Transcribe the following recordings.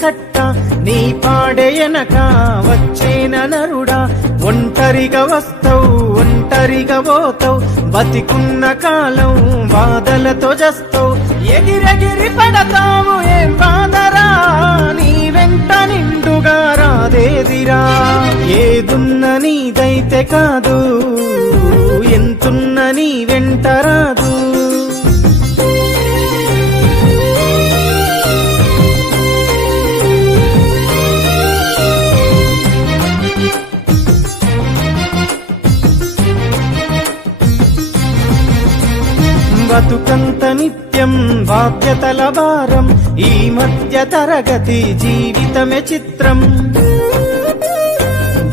కట్ట నీ పాడెయనక వచ్చేన నరుడా ఒంటరిగా వస్తావు ఒంటరిగా పోతావు బతికున్న కాలం బాధలతో జస్తావు ఎగిరెగిరి పడతావు ఏం బాధరా నీ వెంట నిండుగా రాదేదిరా ఏదున్న నీదైతే కాదు ఎంతున్న నీ వెంట రాదు బతుకంత నిత్యం బాధ్యతల భారం ఈ మధ్య తరగతి జీవితమే చిత్రం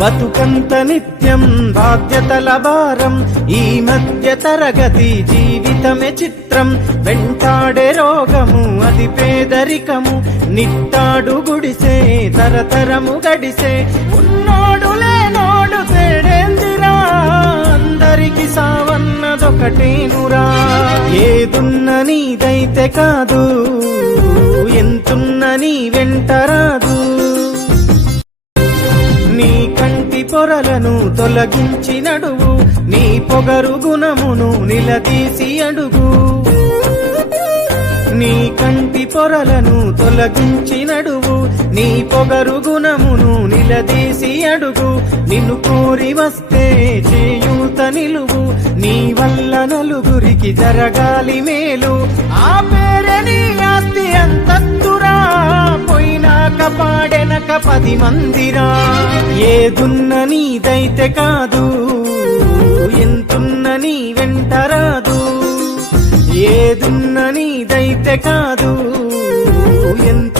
బతుకంత నిత్యం బాధ్యతల భారం ఈ మధ్య తరగతి జీవితమే చిత్రం వెంటాడే రోగము అది పేదరికము నిట్టాడు గుడిసే తరతరము గడిసే ఉన్నోడు లేనోడు తేడేందిరా అందరికి సావన్నదొకటేనురా ఏదున్న నీదైతే కాదు ఎంతున్న నీ వెంట రాదు నీ కంటి పొరలను తొలగించి నడువు నీ పొగరు గుణమును నిలదీసి అడుగు నీ కంటి పొరలను తొలగించి నడువు నీ పొగరు గుణమును నిలదీసి అడుగు నిన్ను కోరి వస్తే చేయూత నిలువు నీ వల్ల నలుగురికి జరగాలి మేలు ఆ పేరే నీ ఆస్తి అంతస్తురా పోయినాక పాడెనక 10 మందిరా ఏదున్న నీదైతే కాదు ఎంతున్న నీ వెంట రాదు ఏదున్న నీదైతే కాదు ఎంత